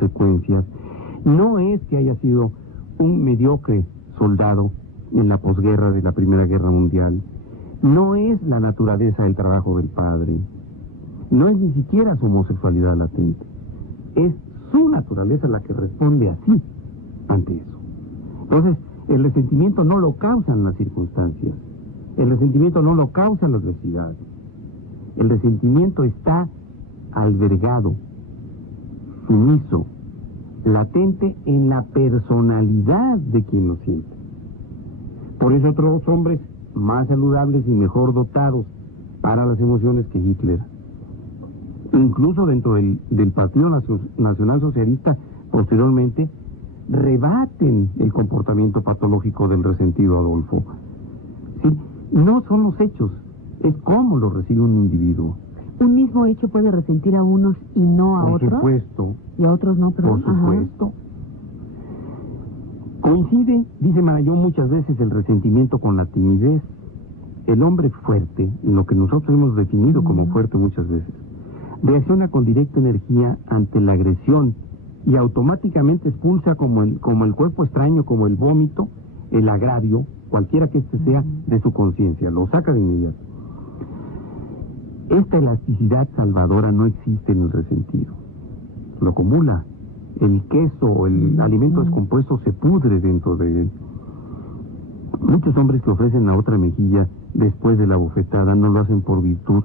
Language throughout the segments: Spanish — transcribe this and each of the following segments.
consecuencias. No es que haya sido un mediocre soldado en la posguerra de la Primera Guerra Mundial. No es la naturaleza del trabajo del padre. No es ni siquiera su homosexualidad latente. Es su naturaleza la que responde así ante eso. Entonces, el resentimiento no lo causan las circunstancias. El resentimiento no lo causa la adversidad. El resentimiento está albergado, sumiso, latente en la personalidad de quien lo siente. Por eso otros hombres más saludables y mejor dotados para las emociones que Hitler, incluso dentro del Partido Nacional Socialista, posteriormente rebaten el comportamiento patológico del resentido Adolfo. ¿Sí? No son los hechos, es cómo lo recibe un individuo. ¿Un mismo hecho puede resentir a unos y no a otros? Por supuesto. ¿Y a otros no? Por supuesto. Coincide, dice Marañón muchas veces, el resentimiento con la timidez. El hombre fuerte, en lo que nosotros hemos definido como fuerte muchas veces, reacciona con directa energía ante la agresión y automáticamente expulsa como el cuerpo extraño, como el vómito, el agravio, cualquiera que este sea, de su conciencia, lo saca de inmediato. Esta elasticidad salvadora no existe en el resentido. Lo acumula. El queso o el alimento descompuesto se pudre dentro de él. Muchos hombres que ofrecen la otra mejilla después de la bofetada no lo hacen por virtud,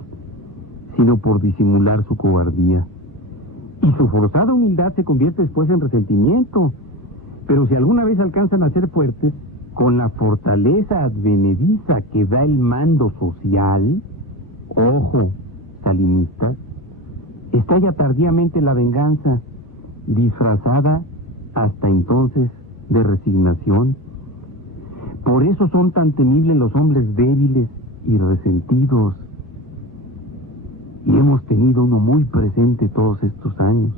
sino por disimular su cobardía. Y su forzada humildad se convierte después en resentimiento. Pero si alguna vez alcanzan a ser fuertes, con la fortaleza advenediza que da el mando social, ojo, stalinistas, estalla tardíamente la venganza, disfrazada hasta entonces de resignación. Por eso son tan temibles los hombres débiles y resentidos. Y hemos tenido uno muy presente todos estos años.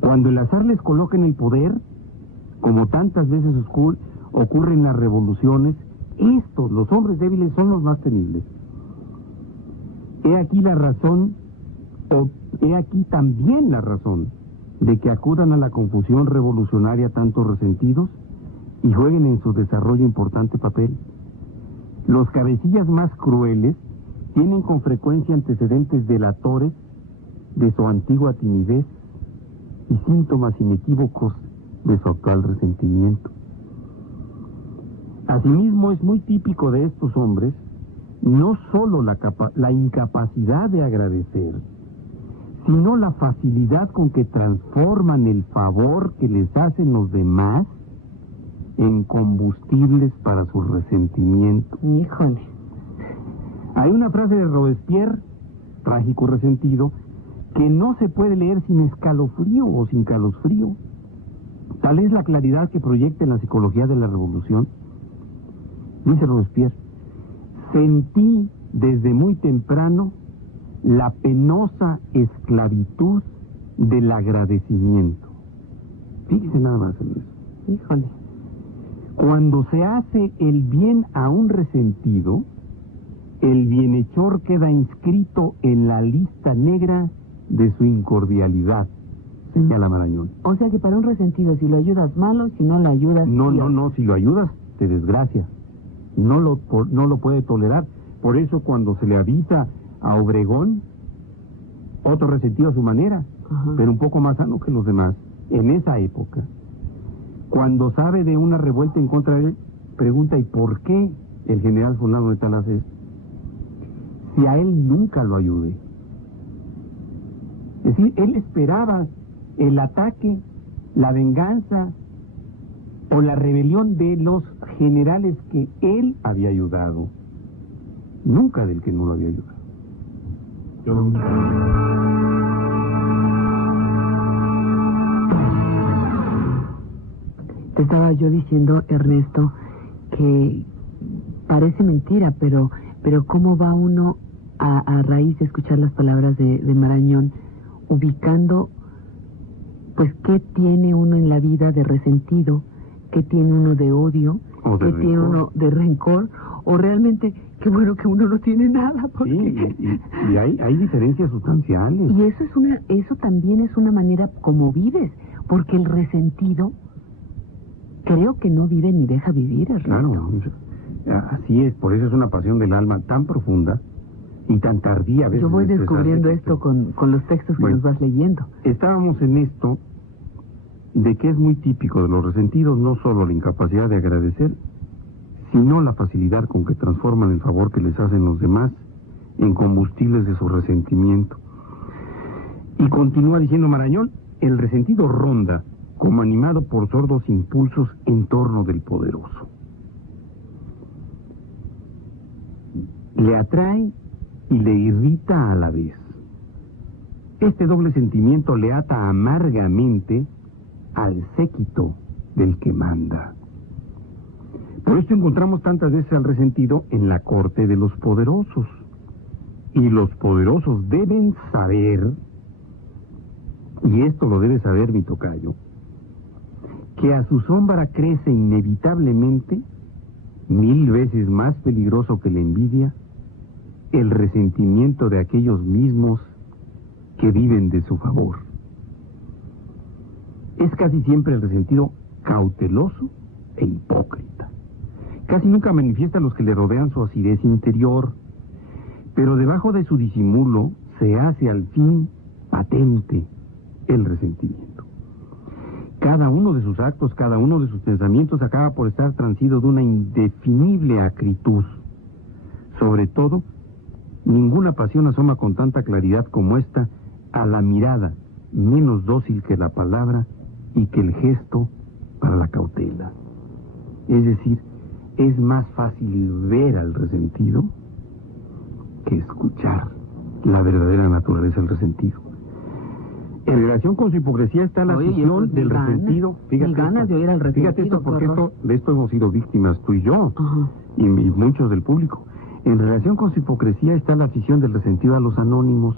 Cuando el azar les coloca en el poder, como tantas veces ocurre en las revoluciones, estos, los hombres débiles, son los más temibles. He aquí la razón, o he aquí también la razón, de que acudan a la confusión revolucionaria tantos resentidos y jueguen en su desarrollo importante papel. Los cabecillas más crueles tienen con frecuencia antecedentes delatores de su antigua timidez y síntomas inequívocos de su actual resentimiento. Asimismo, es muy típico de estos hombres no solo la incapacidad de agradecer, sino la facilidad con que transforman el favor que les hacen los demás en combustibles para su resentimiento. Híjole. Hay una frase de Robespierre, trágico resentido, que no se puede leer sin escalofrío o sin calosfrío. Tal es la claridad que proyecta en la psicología de la revolución. Dice Robespierre: sentí desde muy temprano la penosa esclavitud del agradecimiento. Fíjese nada más en eso. Híjole. Cuando se hace el bien a un resentido, el bienhechor queda inscrito en la lista negra de su incordialidad, señala Marañón. O sea que para un resentido, si lo ayudas malo, si no lo ayudas... No, si lo ayudas, te desgracia. No lo puede tolerar. Por eso cuando se le avisa a Obregón, otro resentido a su manera, pero un poco más sano que los demás, en esa época, cuando sabe de una revuelta en contra de él, pregunta: ¿y por qué el general fulano de tal hace esto? Si a él nunca lo ayude. Es decir, él esperaba el ataque, la venganza o la rebelión de los generales que él había ayudado, nunca del que no lo había ayudado. Te estaba yo diciendo, Ernesto, que parece mentira, pero cómo va uno a raíz de escuchar las palabras de Marañón, ubicando, pues, qué tiene uno en la vida de resentido, qué tiene uno de odio, qué tiene uno de rencor, o realmente qué bueno que uno no tiene nada. Porque... Sí, y hay diferencias sustanciales. Y eso también es una manera como vives, porque el resentido creo que no vive ni deja vivir, Ernesto. Claro, así es, por eso es una pasión del alma tan profunda y tan tardía a veces. Yo voy de descubriendo expresarse. esto con los textos que Bueno, nos vas leyendo. Estábamos en esto de que es muy típico de los resentidos no solo la incapacidad de agradecer, sino la facilidad con que transforman el favor que les hacen los demás en combustibles de su resentimiento. Y continúa diciendo Marañón, el resentido ronda como animado por sordos impulsos en torno del poderoso. Le atrae y le irrita a la vez. Este doble sentimiento le ata amargamente al séquito del que manda. Por esto encontramos tantas veces al resentido en la corte de los poderosos. Y los poderosos deben saber, y esto lo debe saber mi tocayo, que a su sombra crece inevitablemente, 1000 veces más peligroso que la envidia, el resentimiento de aquellos mismos que viven de su favor. Es casi siempre el resentido cauteloso e hipócrita. Casi nunca manifiesta a los que le rodean su acidez interior, pero debajo de su disimulo se hace al fin patente el resentimiento. Cada uno de sus actos, cada uno de sus pensamientos acaba por estar transido de una indefinible acritud. Sobre todo, ninguna pasión asoma con tanta claridad como esta a la mirada, menos dócil que la palabra y que el gesto para la cautela. Es decir, es más fácil ver al resentido que escuchar la verdadera naturaleza del resentido. En relación con su hipocresía está la afición del resentido. Fíjate ganas de oír al resentido. Fíjate esto, porque de esto hemos sido víctimas tú y yo, y muchos del público. En relación con su hipocresía está la afición del resentido a los anónimos.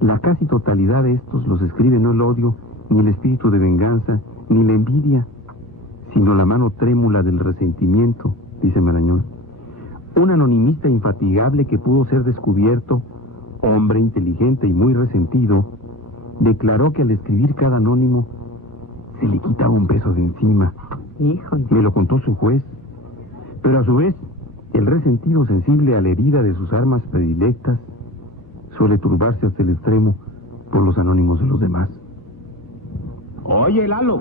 La casi totalidad de estos los escribe no el odio, ni el espíritu de venganza, ni la envidia, sino la mano trémula del resentimiento, dice Marañón. Un anonimista infatigable que pudo ser descubierto, hombre inteligente y muy resentido, declaró que al escribir cada anónimo se le quitaba un peso de encima. Híjole. Me lo contó su juez. Pero a su vez, el resentido sensible a la herida de sus armas predilectas suele turbarse hasta el extremo por los anónimos de los demás. Oye, Lalo.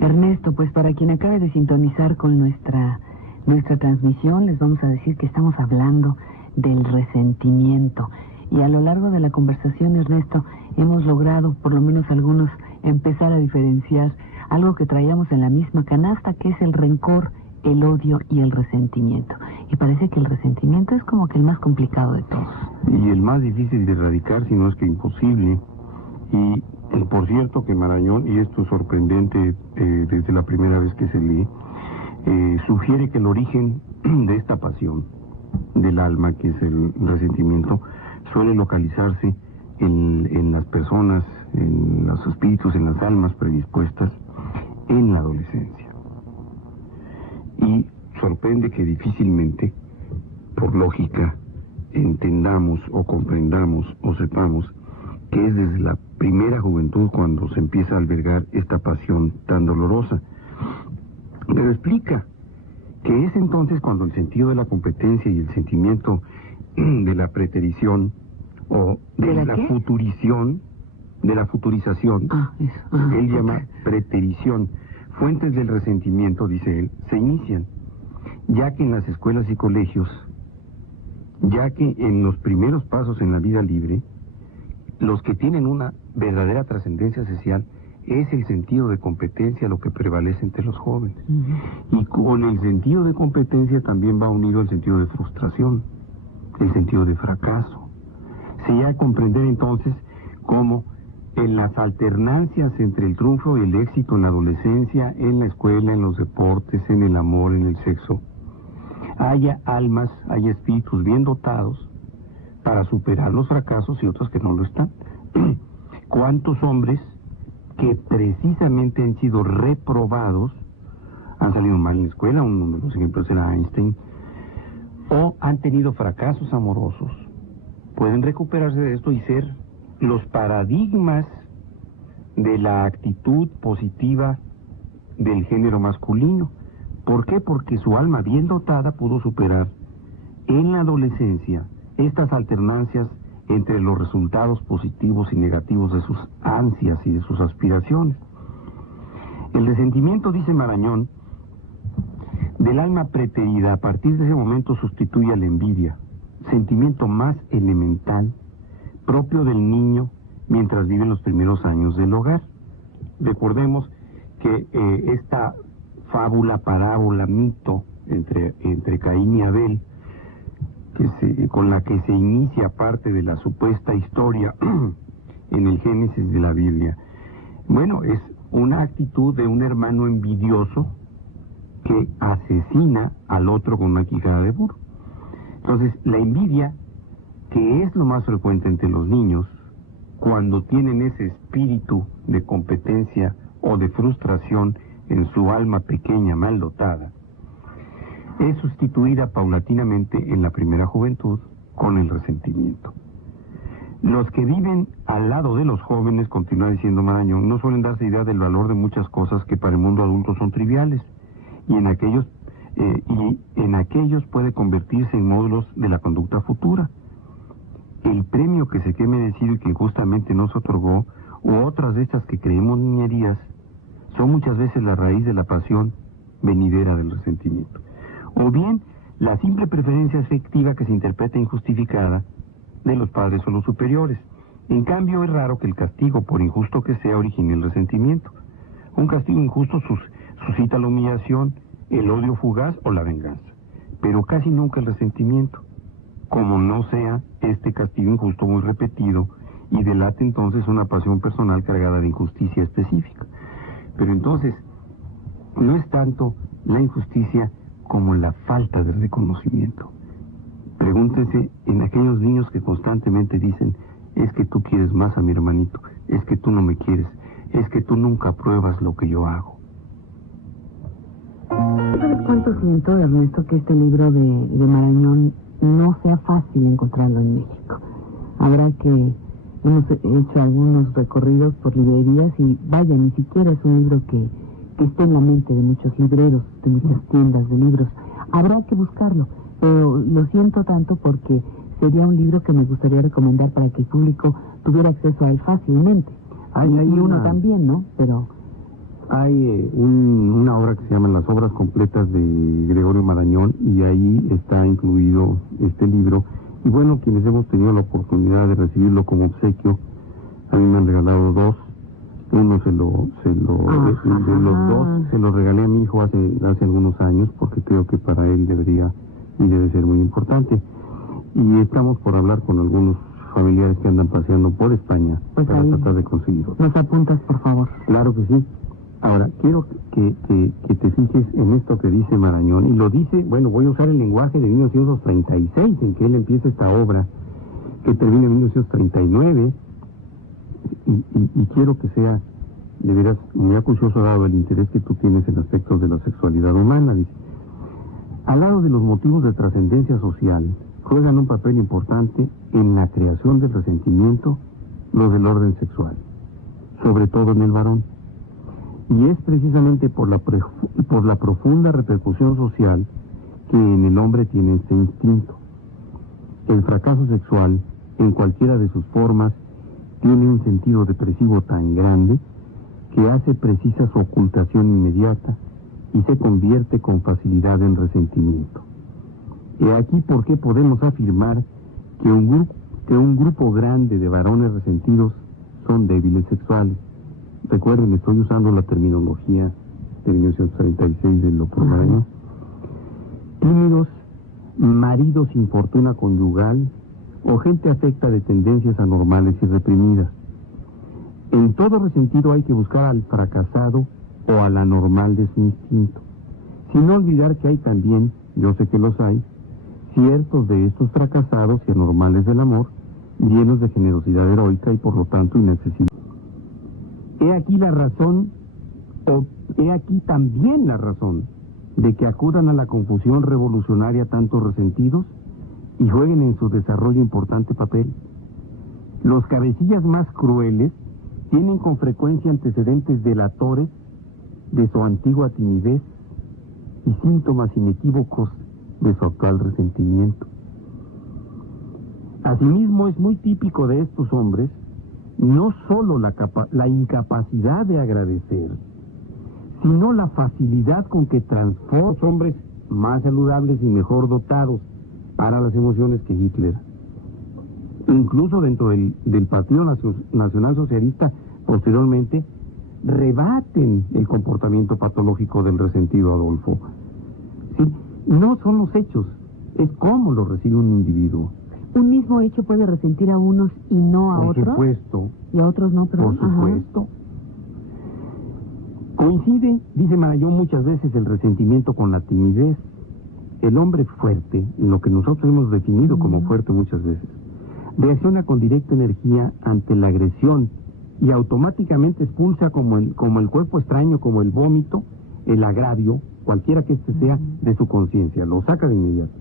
Ernesto, pues para quien acabe de sintonizar con nuestra transmisión, les vamos a decir que estamos hablando del resentimiento. Y a lo largo de la conversación, Ernesto, hemos logrado, por lo menos algunos, empezar a diferenciar algo que traíamos en la misma canasta, que es el rencor, el odio y el resentimiento. Y parece que el resentimiento es como que el más complicado de todos. Y el más difícil de erradicar, si no es que imposible. Y por cierto que Marañón, y esto es sorprendente desde la primera vez que se lee, sugiere que el origen de esta pasión del alma, que es el resentimiento, suele localizarse en las personas, en los espíritus, en las almas predispuestas en la adolescencia. Y sorprende que difícilmente, por lógica, entendamos o comprendamos o sepamos que es desde la primera juventud cuando se empieza a albergar esta pasión tan dolorosa. Pero explica que es entonces cuando el sentido de la competencia y el sentimiento de la preterición o de la futurización, él llama preterición, fuentes del resentimiento, dice él, se inician, ya que en las escuelas y colegios, ya que en los primeros pasos en la vida libre, los que tienen una verdadera trascendencia social es el sentido de competencia lo que prevalece entre los jóvenes. Y con el sentido de competencia también va unido el sentido de frustración, el sentido de fracaso. Se llega a comprender entonces cómo en las alternancias entre el triunfo y el éxito en la adolescencia, en la escuela, en los deportes, en el amor, en el sexo, haya almas, haya espíritus bien dotados para superar los fracasos y otros que no lo están. ¿Cuántos hombres que precisamente han sido reprobados, han salido mal en la escuela, uno de los ejemplos era Einstein, o han tenido fracasos amorosos, pueden recuperarse de esto y ser los paradigmas de la actitud positiva del género masculino? ¿Por qué? Porque su alma bien dotada pudo superar en la adolescencia estas alternancias entre los resultados positivos y negativos de sus ansias y de sus aspiraciones. El resentimiento, dice Marañón, del alma preterida a partir de ese momento sustituye a la envidia, sentimiento más elemental, propio del niño mientras vive los primeros años del hogar. Recordemos que esta fábula, parábola, mito entre Caín y Abel, con la que se inicia parte de la supuesta historia en el Génesis de la Biblia, bueno, es una actitud de un hermano envidioso que asesina al otro con una quijada de burro. Entonces, la envidia, que es lo más frecuente entre los niños, cuando tienen ese espíritu de competencia o de frustración en su alma pequeña mal dotada, es sustituida paulatinamente en la primera juventud con el resentimiento. Los que viven al lado de los jóvenes, continúa diciendo Marañón, no suelen darse idea del valor de muchas cosas que para el mundo adulto son triviales, y en aquellos puede convertirse en módulos de la conducta futura. El premio que se quede merecido y que injustamente no se otorgó, u otras de estas que creemos niñerías, son muchas veces la raíz de la pasión venidera del resentimiento. O bien, la simple preferencia afectiva que se interpreta injustificada de los padres o los superiores. En cambio, es raro que el castigo, por injusto que sea, origine el resentimiento. Un castigo injusto suscita la humillación, el odio fugaz o la venganza, pero casi nunca el resentimiento, como no sea este castigo injusto muy repetido y delate entonces una pasión personal cargada de injusticia específica. Pero entonces, no es tanto la injusticia como la falta de reconocimiento. Pregúntense en aquellos niños que constantemente dicen, es que tú quieres más a mi hermanito, es que tú no me quieres, es que tú nunca apruebas lo que yo hago. ¿Sabes cuánto siento, Ernesto, que este libro de Marañón no sea fácil encontrarlo en México? Habrá que... Hemos hecho algunos recorridos por librerías y vaya, ni siquiera es un libro que esté en la mente de muchos libreros, de muchas tiendas de libros. Habrá que buscarlo, pero lo siento tanto porque sería un libro que me gustaría recomendar para que el público tuviera acceso a él fácilmente. Hay uno también, ¿no? Pero... Hay una obra que se llama Las Obras Completas de Gregorio Marañón, y ahí está incluido este libro. Y bueno, quienes hemos tenido la oportunidad de recibirlo como obsequio, a mí me han regalado dos. Uno de los dos se lo regalé a mi hijo hace algunos años, porque creo que para él debería y debe ser muy importante. Y estamos por hablar con algunos familiares que andan paseando por España para tratar de conseguirlo. ¿Nos apuntas, por favor? Claro que sí. Ahora, quiero que te fijes en esto que dice Marañón, y lo dice, bueno, voy a usar el lenguaje de 1936, en que él empieza esta obra, que termina en 1939, y quiero que sea, de veras, muy acucioso dado el interés que tú tienes en aspectos de la sexualidad humana. Dice, al lado de los motivos de trascendencia social, juegan un papel importante en la creación del resentimiento los del orden sexual, sobre todo en el varón. Y es precisamente por la profunda repercusión social que en el hombre tiene este instinto. El fracaso sexual, en cualquiera de sus formas, tiene un sentido depresivo tan grande que hace precisa su ocultación inmediata y se convierte con facilidad en resentimiento. He aquí por qué podemos afirmar que un grupo grande de varones resentidos son débiles sexuales. Recuerden, estoy usando la terminología de 1936 de lo por Marañón. Tímidos, maridos sin fortuna conyugal o gente afecta de tendencias anormales y reprimidas. En todo resentido hay que buscar al fracasado o al anormal de su instinto, sin olvidar que hay también yo sé que los hay, ciertos de estos fracasados y anormales del amor, llenos de generosidad heroica y por lo tanto inaccesibles. He aquí la razón, o he aquí también la razón, de que acudan a la confusión revolucionaria tantos resentidos y jueguen en su desarrollo importante papel. Los cabecillas más crueles tienen con frecuencia antecedentes delatores de su antigua timidez y síntomas inequívocos de su actual resentimiento. Asimismo, es muy típico de estos hombres no solo la incapacidad de agradecer, sino la facilidad con que transforman los hombres más saludables y mejor dotados para las emociones que Hitler. Incluso dentro del Partido Nacional Socialista, posteriormente, rebaten el comportamiento patológico del resentido Adolfo. ¿Sí? No son los hechos, es cómo lo recibe un individuo. ¿Un mismo hecho puede resentir a unos y no a otros? Por supuesto. Y a otros no, pero... Por supuesto. Coincide, dice Marañón, muchas veces el resentimiento con la timidez. El hombre fuerte, en lo que nosotros hemos definido como fuerte muchas veces, reacciona con directa energía ante la agresión y automáticamente expulsa como el cuerpo extraño, como el vómito, el agravio, cualquiera que este sea, de su conciencia, lo saca de inmediato.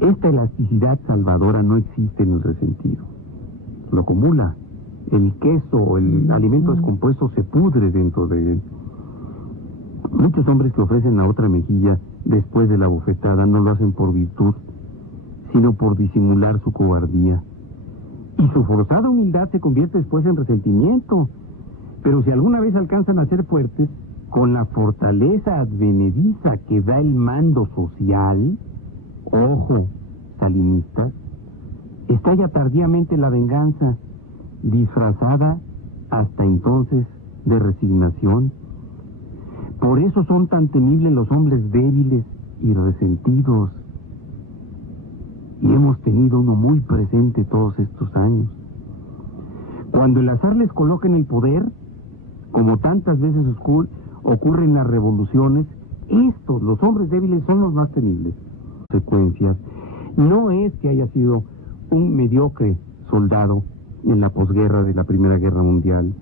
Esta elasticidad salvadora no existe en el resentido. Lo acumula. El queso o el alimento descompuesto se pudre dentro de él. Muchos hombres que ofrecen la otra mejilla después de la bofetada no lo hacen por virtud, sino por disimular su cobardía. Y su forzada humildad se convierte después en resentimiento. Pero si alguna vez alcanzan a ser fuertes, con la fortaleza advenediza que da el mando social, ojo, stalinistas, estalla tardíamente la venganza, disfrazada hasta entonces de resignación. Por eso son tan temibles los hombres débiles y resentidos. Y hemos tenido uno muy presente todos estos años. Cuando el azar les coloca en el poder, como tantas veces ocurre en las revoluciones, estos, los hombres débiles, son los más temibles. Consecuencias. No es que haya sido un mediocre soldado en la posguerra de la Primera Guerra Mundial.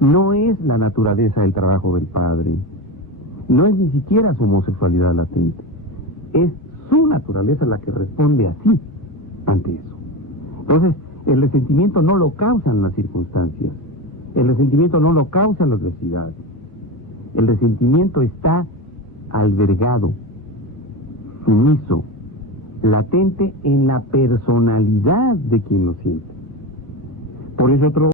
No es la naturaleza del trabajo del padre. No es ni siquiera su homosexualidad latente. Es su naturaleza la que responde así ante eso. Entonces, el resentimiento no lo causan las circunstancias. El resentimiento no lo causa la adversidad. El resentimiento está albergado, sumiso, latente en la personalidad de quien lo siente. Por eso otro